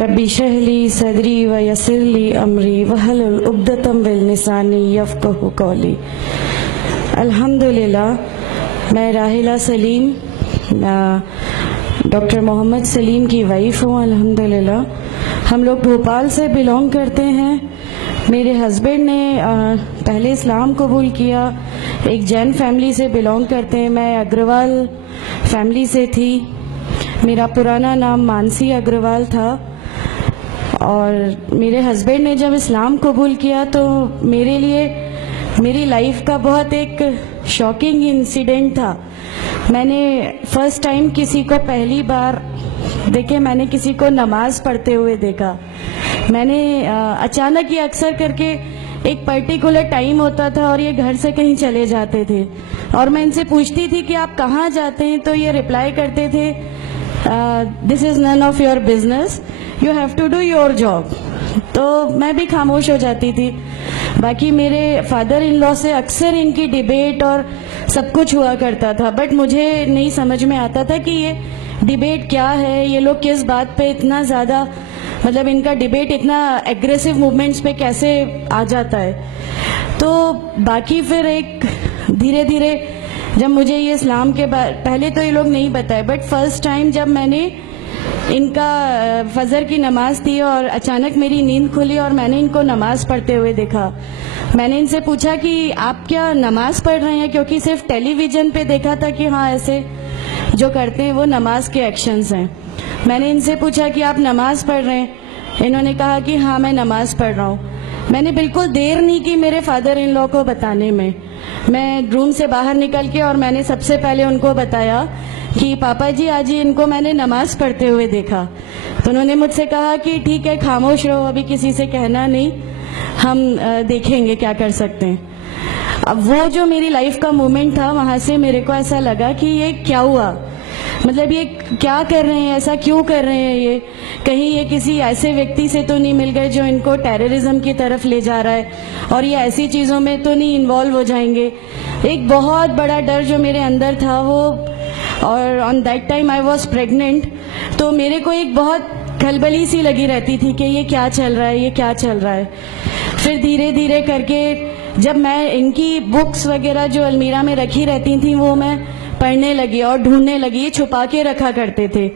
ربی اشرح لی صدری ویسر لی امری واحلل عقدۃ من لسانی یفقہوا قولی۔ الحمدللہ، میں راحلہ سلیم ڈاکٹر محمد سلیم کی وائف ہوں۔ الحمدللہ ہم لوگ بھوپال سے بلونگ کرتے ہیں۔ میرے ہسبینڈ نے پہلے اسلام قبول کیا، ایک جین فیملی سے بلونگ کرتے ہیں۔ میں اگروال فیملی سے تھی۔ میرا پرانا نام مانسی اگروال تھا، اور میرے ہسبینڈ نے جب اسلام قبول کیا تو میرے لیے میری لائف کا بہت ایک شاکنگ انسیڈنٹ تھا۔ میں نے فرسٹ ٹائم کسی کو پہلی بار دیکھے، میں نے کسی کو نماز پڑھتے ہوئے دیکھا۔ میں نے اچانک یہ اکثر کر کے ایک پرٹیکولر ٹائم ہوتا تھا اور یہ گھر سے کہیں چلے جاتے تھے، اور میں ان سے پوچھتی تھی کہ آپ کہاں جاتے ہیں، تو یہ رپلائی کرتے تھے this is none of your business, you have to do your job. تو میں بھی خاموش ہو جاتی تھی۔ باقی میرے فادر ان لا سے اکثر ان کی ڈیبیٹ اور سب کچھ ہوا کرتا تھا، بٹ مجھے نہیں سمجھ میں آتا تھا کہ یہ ڈیبیٹ کیا ہے، یہ لوگ کس بات پہ اتنا زیادہ، مطلب ان کا ڈیبیٹ اتنا ایگریسو موومنٹس پہ کیسے آ جاتا ہے۔ تو باقی پھر ایک دھیرے دھیرے جب مجھے یہ اسلام کے پہلے تو یہ لوگ نہیں بتائے، بٹ فرسٹ ٹائم جب میں نے ان کا فجر کی نماز تھی اور اچانک میری نیند کھلی اور میں نے ان کو نماز پڑھتے ہوئے دیکھا، میں نے ان سے پوچھا کہ آپ کیا نماز پڑھ رہے ہیں، کیونکہ صرف ٹیلی ویژن پہ دیکھا تھا کہ ہاں ایسے جو کرتے ہیں وہ نماز کے ایکشنز ہیں۔ میں نے ان سے پوچھا کہ آپ نماز پڑھ رہے ہیں، انہوں نے کہا کہ ہاں میں نماز پڑھ رہا ہوں۔ میں نے بالکل دیر نہیں کی میرے فادر ان لا کو بتانے میں۔ میں روم سے باہر نکل کے اور میں نے سب سے پہلے ان کو بتایا کہ پاپا جی آج ان کو میں نے نماز پڑھتے ہوئے دیکھا۔ تو انہوں نے مجھ سے کہا کہ ٹھیک ہے، خاموش رہو، ابھی کسی سے کہنا نہیں، ہم دیکھیں گے کیا کر سکتے ہیں۔ اب وہ جو میری لائف کا مومنٹ تھا، وہاں سے میرے کو ایسا لگا کہ یہ کیا ہوا، مطلب یہ کیا کر رہے ہیں، ایسا کیوں کر رہے ہیں، یہ کہیں یہ کسی ایسے ویکتی سے تو نہیں مل گئے جو ان کو ٹیررزم کی طرف لے جا رہا ہے، اور یہ ایسی چیزوں میں تو نہیں انوالو ہو جائیں گے۔ ایک بہت بڑا ڈر جو میرے اندر تھا وہ، اور on that time I was pregnant, تو میرے کو ایک بہت کھلبلی سی لگی رہتی تھی کہ یہ کیا چل رہا ہے، یہ کیا چل رہا ہے۔ پھر دھیرے دھیرے کر کے جب میں ان کی بکس وغیرہ جو المیرا میں رکھی رہتی تھیں وہ میں پڑھنے لگی اور ڈھونڈنے لگی، یہ چھپا کے رکھا کرتے تھے،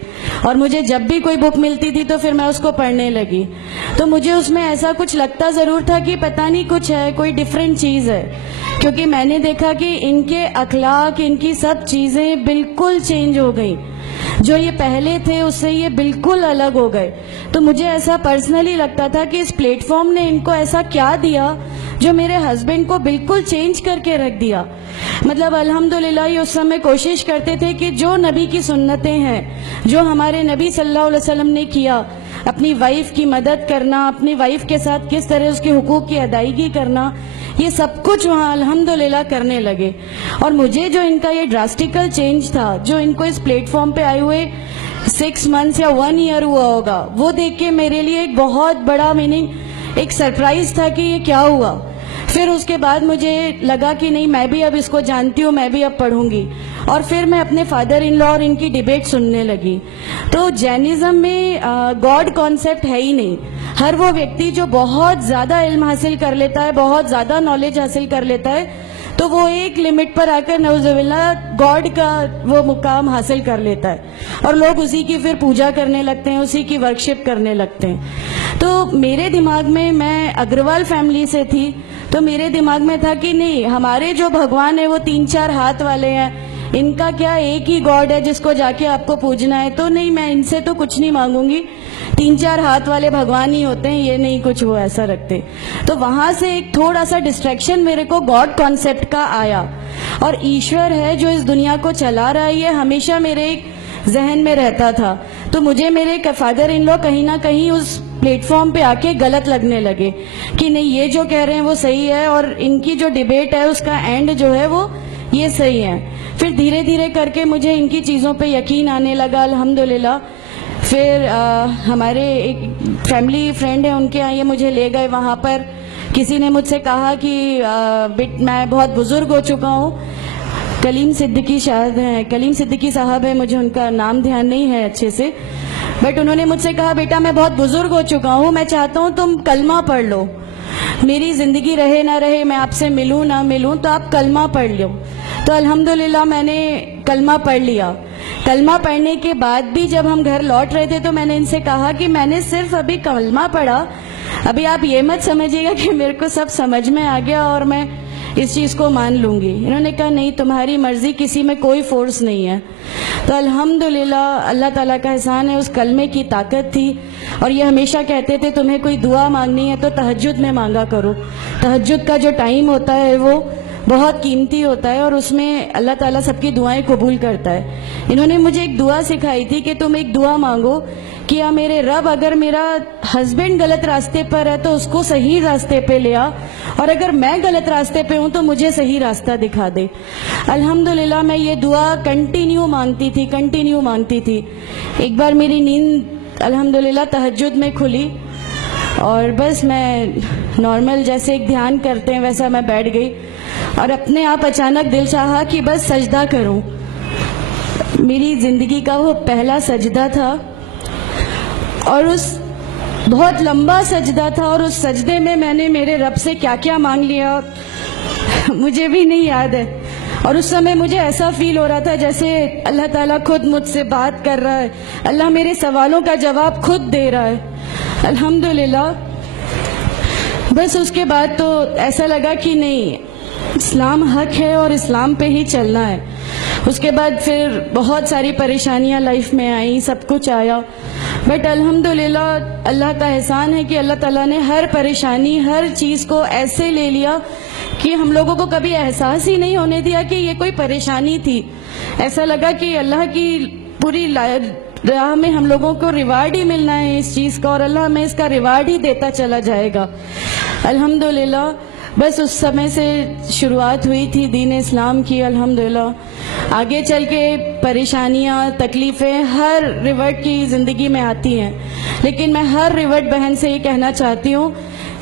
اور مجھے جب بھی کوئی بک ملتی تھی تو پھر میں اس کو پڑھنے لگی۔ تو مجھے اس میں ایسا کچھ لگتا ضرور تھا کہ پتہ نہیں کچھ ہے، کوئی ڈیفرنٹ چیز ہے، کیونکہ میں نے دیکھا کہ ان کے اخلاق، ان کی سب چیزیں بالکل چینج ہو گئیں، جو یہ پہلے تھے اس سے یہ بالکل الگ ہو گئے۔ تو مجھے ایسا پرسنلی لگتا تھا کہ اس پلیٹ فارم نے ان کو ایسا کیا دیا جو میرے ہسبینڈ کو بالکل چینج کر کے رکھ دیا۔ مطلب الحمدللہ یہ اس سمے کوشش کرتے تھے کہ جو نبی کی سنتیں ہیں، جو ہمارے نبی صلی اللہ علیہ وسلم نے کیا، اپنی وائف کی مدد کرنا، اپنی وائف کے ساتھ کس طرح اس کے حقوق کی ادائیگی کرنا، یہ سب کچھ وہاں الحمدللہ کرنے لگے۔ اور مجھے جو ان کا یہ ڈراسٹیکل چینج تھا، جو ان کو اس پلیٹ فارم پہ آئے ہوئے 6 months یا 1 year ہوا ہوگا، وہ دیکھ کے میرے لیے ایک بہت بڑا ایک سرپرائز تھا کہ یہ کیا ہوا۔ پھر اس کے بعد مجھے لگا کہ نہیں، میں بھی اب اس کو جانتی ہوں، میں بھی اب پڑھوں گی، اور پھر میں اپنے فادر ان لا اور ان کی ڈیبیٹ سننے لگی۔ تو جینزم میں گاڈ کانسیپٹ ہے ہی نہیں۔ ہر وہ ویکتی جو بہت زیادہ علم حاصل کر لیتا ہے، بہت زیادہ نالج حاصل کر لیتا ہے، تو وہ ایک لمٹ پر آ کر نعوذ باللہ گاڈ کا وہ مقام حاصل کر لیتا ہے، اور لوگ اسی کی پھر پوجا کرنے لگتے ہیں، اسی کی ورشپ کرنے لگتے ہیں۔ تو میرے دماغ میں اگروال فیملی سے تھی، تو میرے دماغ میں تھا کہ نہیں، ہمارے جو بھگوان ہیں وہ 3-4 ہاتھ والے ہیں، ان کا کیا ایک ہی گاڈ ہے جس کو جا کے آپ کو پوجنا ہے، تو نہیں، میں ان سے تو کچھ نہیں مانگوں گی، 3-4 ہاتھ والے بھگوان ہی ہوتے ہیں، یہ نہیں کچھ وہ ایسا رکھتے۔ تو وہاں سے ایک تھوڑا سا ڈسٹریکشن میرے کو گاڈ کانسیپٹ کا آیا، اور ایشور ہے جو اس دنیا کو چلا رہا ہے، یہ ہمیشہ میرے ایک ذہن میں رہتا تھا۔ تو مجھے میرے فادر ان لا کہیں نہ کہیں اس پلیٹ فارم پہ آ کے غلط لگنے لگے کہ نہیں، یہ جو کہہ رہے ہیں وہ صحیح ہے، اور ان کی جو ڈیبیٹ ہے اس کا اینڈ جو ہے وہ یہ صحیح ہے۔ پھر دھیرے دھیرے کر کے مجھے ان کی چیزوں پہ یقین آنے لگا الحمدللہ۔ پھر ہمارے ایک فیملی فرینڈ ہیں، ان کے یہاں یہ مجھے لے گئے۔ وہاں پر کسی نے مجھ سے کہا کہ میں بہت بزرگ ہو چکا ہوں، کلیم صدیقی صاحب ہیں، مجھے ان کا نام دھیان نہیں ہے اچھے سے، بٹ انہوں نے مجھ سے کہا بیٹا میں بہت بزرگ ہو چکا ہوں, میں چاہتا ہوں تم کلمہ پڑھ لو, میری زندگی رہے نہ رہے, میں آپ سے ملوں نہ ملوں, تو آپ کلمہ پڑھ لو. تو الحمدللہ میں نے کلمہ پڑھ لیا. کلمہ پڑھنے کے بعد بھی جب ہم گھر لوٹ رہے تھے تو میں نے ان سے کہا کہ میں نے صرف ابھی کلمہ پڑھا, ابھی آپ یہ مت سمجھیے گا کہ میرے کو سب سمجھ میں آ گیا اور میں اس چیز کو مان لوں گی. انہوں نے کہا نہیں, تمہاری مرضی, کسی میں کوئی فورس نہیں ہے. تو الحمدللہ اللہ تعالیٰ کا احسان ہے, اس کلمے کی طاقت تھی. اور یہ ہمیشہ کہتے تھے تمہیں کوئی دعا مانگنی ہے تو تہجد میں مانگا کرو. تہجد کا جو ٹائم ہوتا ہے وہ بہت قیمتی ہوتا ہے اور اس میں اللہ تعالیٰ سب کی دعائیں قبول کرتا ہے. انہوں نے مجھے ایک دعا سکھائی تھی کہ تم ایک دعا مانگو کہ یا میرے رب اگر میرا ہسبینڈ غلط راستے پر ہے تو اس کو صحیح راستے پہ لے آ, اور اگر میں غلط راستے پہ ہوں تو مجھے صحیح راستہ دکھا دے. الحمدللہ میں یہ دعا کنٹینیو مانگتی تھی. ایک بار میری نیند الحمدللہ تہجد میں کھلی اور بس میں نارمل جیسے ایک دھیان کرتے ہیں ویسا میں بیٹھ گئی اور اپنے آپ اچانک دل چاہا کہ بس سجدہ کروں. میری زندگی کا وہ پہلا سجدہ تھا اور اس بہت لمبا سجدہ تھا, اور اس سجدے میں نے میرے رب سے کیا کیا مانگ لیا مجھے بھی نہیں یاد ہے. اور اس سمے مجھے ایسا فیل ہو رہا تھا جیسے اللہ تعالیٰ خود مجھ سے بات کر رہا ہے, اللہ میرے سوالوں کا جواب خود دے رہا ہے. الحمدللہ بس اس کے بعد تو ایسا لگا کہ نہیں, اسلام حق ہے اور اسلام پہ ہی چلنا ہے. اس کے بعد پھر بہت ساری پریشانیاں لائف میں آئیں, سب کچھ آیا, بٹ الحمدللہ اللہ کا احسان ہے کہ اللہ تعالیٰ نے ہر پریشانی, ہر چیز کو ایسے لے لیا کہ ہم لوگوں کو کبھی احساس ہی نہیں ہونے دیا کہ یہ کوئی پریشانی تھی. ایسا لگا کہ اللہ کی پوری راہ میں ہم لوگوں کو ریوارڈ ہی ملنا ہے اس چیز کا, اور اللہ ہمیں اس کا ریوارڈ ہی دیتا چلا جائے گا. الحمدللہ بس اس سمے سے شروعات ہوئی تھی دین اسلام کی. الحمدللہ آگے چل کے پریشانیاں, تکلیفیں ہر ریورٹ کی زندگی میں آتی ہیں, لیکن میں ہر ریورٹ بہن سے یہ کہنا چاہتی ہوں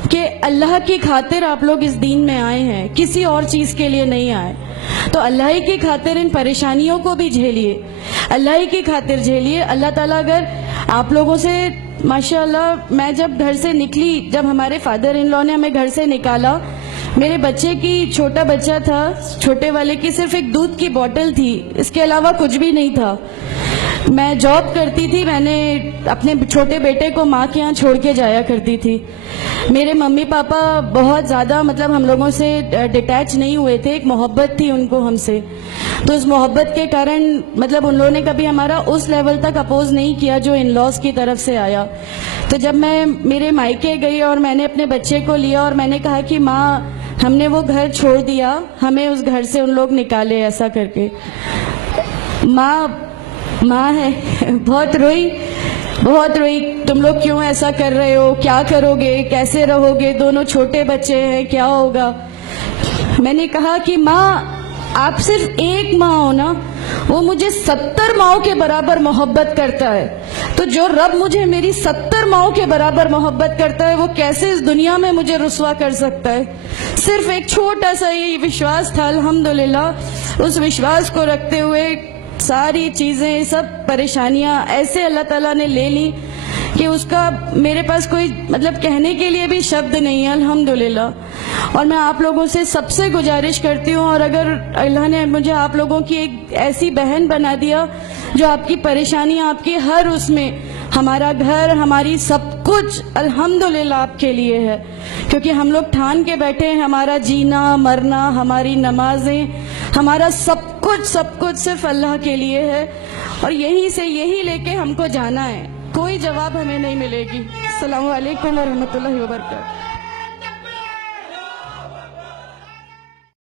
کہ اللہ کی خاطر آپ لوگ اس دین میں آئے ہیں, کسی اور چیز کے لیے نہیں آئے. تو اللہ ہی کی خاطر ان پریشانیوں کو بھی جھیلیے, اللہ ہی کی خاطر جھیلیے. اللہ تعالیٰ اگر آپ لوگوں سے ماشاءاللہ, میں جب گھر سے نکلی, جب ہمارے فادر ان لا نے ہمیں گھر سے نکالا, میرے بچے کی, چھوٹا بچہ تھا, چھوٹے والے کی صرف ایک دودھ کی بوتل تھی, اس کے علاوہ کچھ بھی نہیں تھا. میں جاب کرتی تھی, میں نے اپنے چھوٹے بیٹے کو ماں کے یہاں چھوڑ کے جایا کرتی تھی. میرے ممی پاپا بہت زیادہ ہم لوگوں سے ڈیٹیچ نہیں ہوئے تھے, ایک محبت تھی ان کو ہم سے, تو اس محبت کے کارن ان لوگوں نے کبھی ہمارا اس لیول تک اپوز نہیں کیا جو ان لاز کی طرف سے آیا. تو جب میں میرے مائکے گئی اور میں نے اپنے بچے کو لیا اور میں نے کہا کہ ماں ہم نے وہ گھر چھوڑ دیا, ہمیں اس گھر سے ان لوگ نکالے, ایسا کر کے. ماں ہے, بہت روئی, تم لوگ کیوں ایسا کر رہے ہو, کیا کرو گے, کیسے رہو گے, دونوں چھوٹے بچے ہیں, کیا ہوگا. میں نے کہا کہ ماں آپ صرف ایک ماں ہو نا, وہ مجھے 70 ماؤں کے برابر محبت کرتا ہے, تو جو رب مجھے میری 70 ماؤں کے برابر محبت کرتا ہے وہ کیسے اس دنیا میں مجھے رسوا کر سکتا ہے. صرف ایک چھوٹا سا یہ وشواس تھا. الحمدللہ اس وشواس کو رکھتے ہوئے ساری چیزیں, سب پریشانیاں ایسے اللہ تعالیٰ نے لے لی کہ اس کا میرے پاس کوئی کہنے کے لیے بھی شبد نہیں ہے. الحمدللہ. اور میں آپ لوگوں سے سب سے گزارش کرتی ہوں, اور اگر اللہ نے مجھے آپ لوگوں کی ایک ایسی بہن بنا دیا جو آپ کی پریشانیاں, آپ کی ہر اس میں, ہمارا گھر, ہماری سب کچھ الحمدللہ آپ کے لیے ہے, کیونکہ ہم لوگ ٹھان کے بیٹھے ہیں ہمارا جینا مرنا, ہماری نمازیں, ہمارا سب کچھ صرف اللہ کے لیے ہے, اور یہی لے کے ہم کو جانا ہے. کوئی جواب ہمیں نہیں ملے گی. السلام علیکم ورحمۃ اللہ وبرکاتہ.